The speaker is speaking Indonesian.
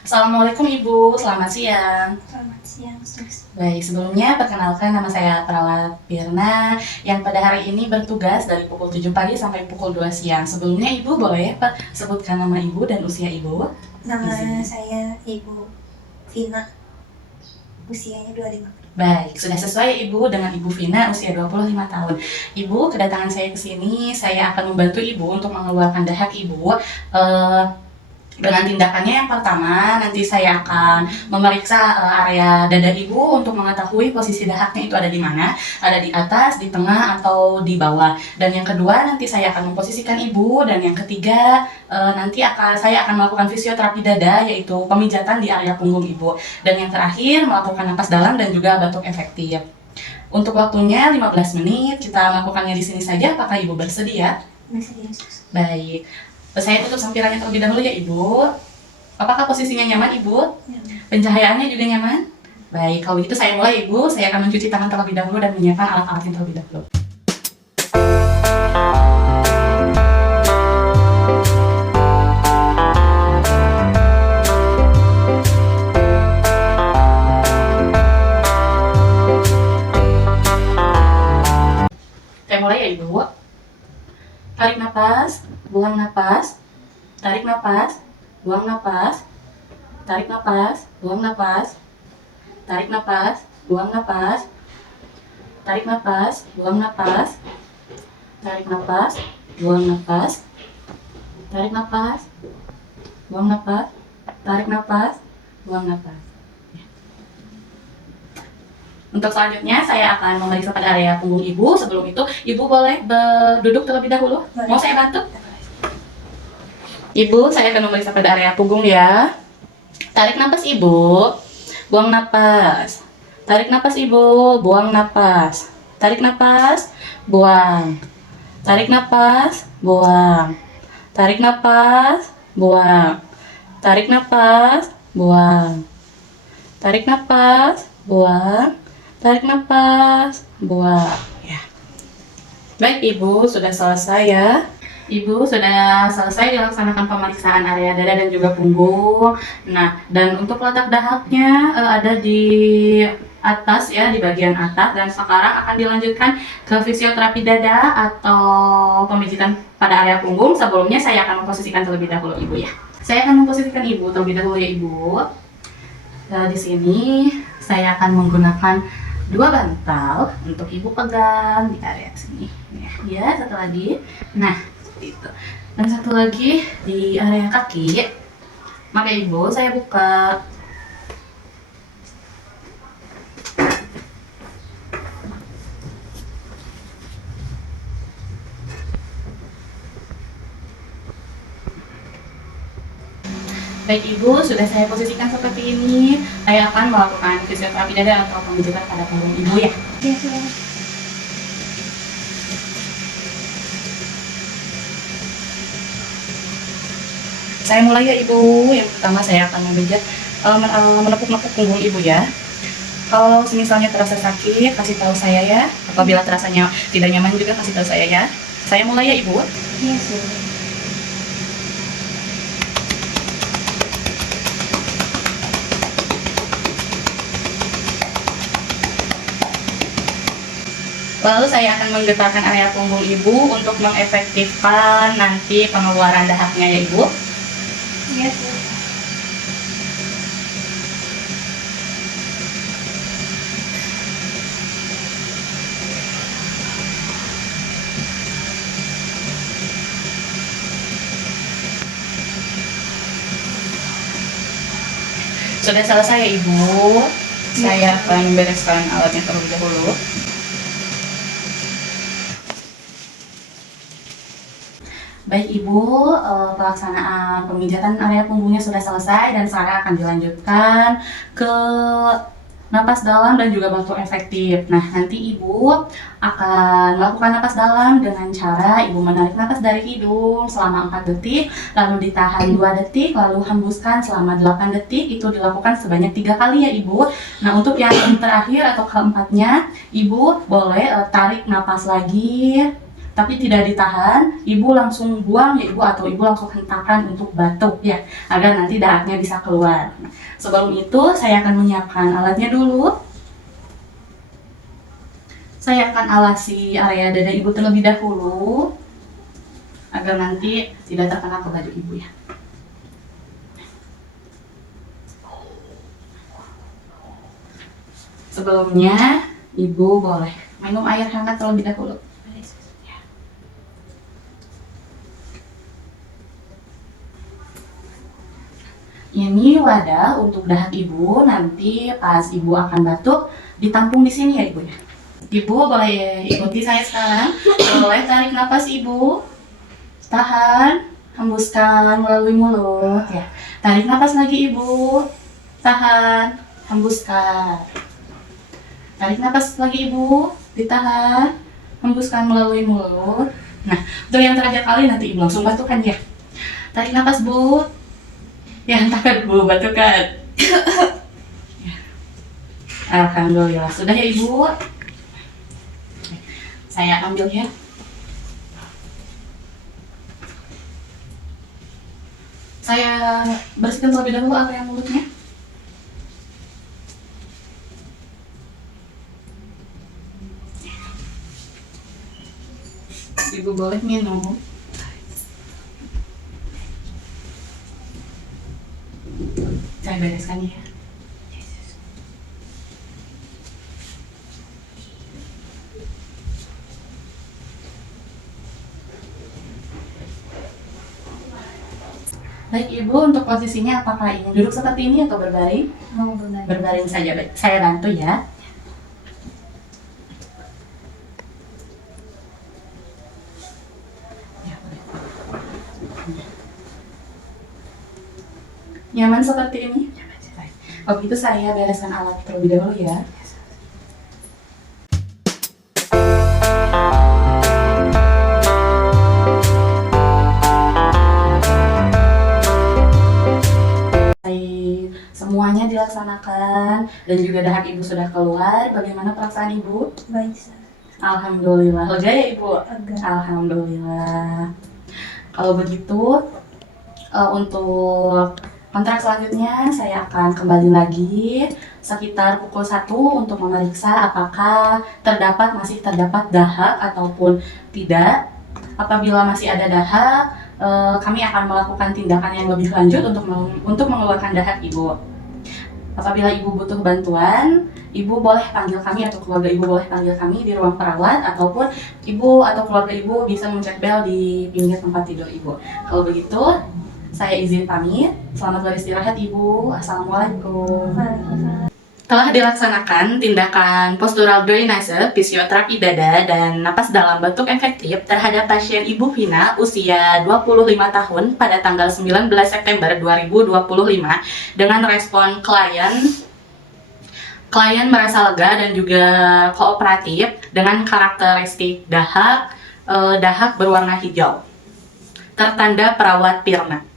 Assalamualaikum Ibu, selamat siang. Selamat siang, Sus. Baik, sebelumnya perkenalkan nama saya Perawat Pirna yang pada hari ini bertugas dari pukul 7 pagi sampai pukul 2 siang. Sebelumnya Ibu boleh sebutkan nama Ibu dan usia Ibu? Nama saya Ibu Vina. Usianya 25. Baik, sudah sesuai ya Ibu dengan Ibu Vina usia 25 tahun. Ibu, kedatangan saya ke sini, saya akan membantu Ibu untuk mengeluarkan dahak Ibu. Dengan tindakannya yang pertama, nanti saya akan memeriksa area dada Ibu untuk mengetahui posisi dahaknya itu ada di mana, ada di atas, di tengah, atau di bawah. Dan yang kedua, nanti saya akan memposisikan Ibu. Dan yang ketiga, nanti saya akan melakukan fisioterapi dada, yaitu pemijatan di area punggung Ibu. Dan yang terakhir, melakukan napas dalam dan juga batuk efektif. Untuk waktunya 15 menit, kita melakukannya di sini saja. Apakah Ibu bersedia? Bersedia, Sus. Baik. Saya tutup sampirannya terlebih dahulu ya Ibu. Apakah posisinya nyaman Ibu? Nyaman. Pencahayaannya juga nyaman? Baik, kalau begitu saya mulai Ibu. Saya akan mencuci tangan terlebih dahulu dan menyiapkan alat-alatnya terlebih dahulu. Saya mulai ya Ibu. Tarik napas, buang napas, tarik napas, buang napas, tarik napas, buang napas, tarik napas, buang napas, tarik napas, buang napas, tarik napas, buang napas, tarik napas, buang napas, tarik napas, buang napas. Untuk selanjutnya saya akan memeriksa pada area punggung Ibu. Sebelum itu Ibu boleh duduk terlebih dahulu. Mau saya bantu? Ibu, saya akan memeriksa pada area punggung ya. Tarik napas Ibu, buang napas. Tarik napas Ibu, buang napas. Tarik napas, buang. Tarik napas, buang. Tarik napas, buang. Tarik napas, buang. Tarik napas, buang. Tarik napas, buang. Ya. Baik Ibu, sudah selesai ya. Ibu sudah selesai dilaksanakan pemeriksaan area dada dan juga punggung. Nah, dan untuk letak dahaknya ada di atas ya, di bagian atas. Dan sekarang akan dilanjutkan ke fisioterapi dada atau pemijitan pada area punggung. Sebelumnya saya akan memposisikan terlebih dahulu Ibu ya. Saya akan memposisikan Ibu terlebih dahulu ya Ibu. Di sini saya akan menggunakan 2 bantal untuk Ibu pegang di area sini. Ya, satu lagi. Nah, seperti itu. Dan satu lagi di area kaki. Maka Ibu, saya buka. Baik Ibu, sudah saya posisikan seperti ini. Saya akan melakukan fisioterapi dada atau pemijatan pada punggung Ibu ya. Ya, sudah. Saya mulai ya Ibu. Yang pertama saya akan memijat, menepuk-nepuk punggung Ibu ya. Kalau misalnya terasa sakit, kasih tahu saya ya. Apabila terasanya tidak nyaman juga kasih tahu saya ya. Saya mulai ya Ibu. Ya, sudah. Lalu saya akan menggetarkan area punggung Ibu untuk mengefektifkan nanti pengeluaran dahaknya ya Ibu. Ya, sudah. Sudah selesai ya Ibu. Saya akan membereskan alatnya terlebih dahulu. Baik Ibu, pelaksanaan pemijatan area punggungnya sudah selesai dan sekarang akan dilanjutkan ke napas dalam dan juga batuk efektif. Nah, nanti Ibu akan melakukan napas dalam dengan cara Ibu menarik napas dari hidung selama 4 detik, lalu ditahan 2 detik, lalu hembuskan selama 8 detik. Itu dilakukan sebanyak 3 kali ya Ibu. Nah, untuk yang terakhir atau keempatnya, Ibu boleh tarik napas lagi, tapi tidak ditahan, ibu langsung buang ya ibu, atau ibu langsung hentakan untuk batuk ya, agar nanti dahaknya bisa keluar. Nah, sebelum itu saya akan menyiapkan alatnya dulu. Saya akan alasi area dada ibu terlebih dahulu, agar nanti tidak terkena ke baju ibu ya. Sebelumnya, ibu boleh minum air hangat terlebih dahulu. Ini wadah untuk dahak ibu, nanti pas ibu akan batuk, ditampung di sini ya ibu ya. Ibu boleh ikuti saya sekarang. Boleh tarik nafas ibu, tahan, hembuskan melalui mulut ya. Tarik nafas lagi ibu, tahan, hembuskan. Tarik nafas lagi ibu, ditahan, hembuskan melalui mulut. Nah, untuk yang terakhir kali nanti ibu langsung batukan ya. Tarik nafas bu, ya hentakan bu, batukan. Ya. Alhamdulillah, sudah ya ibu. Saya ambil ya. Saya bersihkan terlebih dahulu area mulutnya. Ibu boleh minum. Saya bereskan ya. Baik ibu, untuk posisinya apakah ingin duduk seperti ini atau berbaring? Mau berbaring. Berbaring saja, baik. Saya bantu ya. Ya, boleh. Nyaman seperti ini? Baik. Kalau gitu saya bereskan alat terlebih dahulu ya. Semuanya dilaksanakan dan juga dahak ibu sudah keluar. Bagaimana perasaan ibu? Baik, Sa. Alhamdulillah. Lega ya ibu? Lega. Alhamdulillah. Kalau begitu, untuk kontrak selanjutnya saya akan kembali lagi sekitar pukul 1 untuk memeriksa apakah masih terdapat dahak ataupun tidak. Apabila masih ada dahak, kami akan melakukan tindakan yang lebih lanjut untuk mengeluarkan dahak ibu. Apabila ibu butuh bantuan, ibu boleh panggil kami atau keluarga ibu boleh panggil kami di ruang perawat, ataupun ibu atau keluarga ibu bisa mencet bel di pinggir tempat tidur ibu. Kalau begitu, saya izin pamit. Selamat beristirahat ibu. Assalamualaikum. Waalaikumsalam. Telah dilaksanakan tindakan postural drainase, fisioterapi dada, dan napas dalam batuk efektif terhadap pasien Ibu Vina usia 25 tahun pada tanggal 19 September 2025 dengan respon klien merasa lega dan juga kooperatif dengan karakteristik dahak berwarna hijau tertanda perawat Pirna.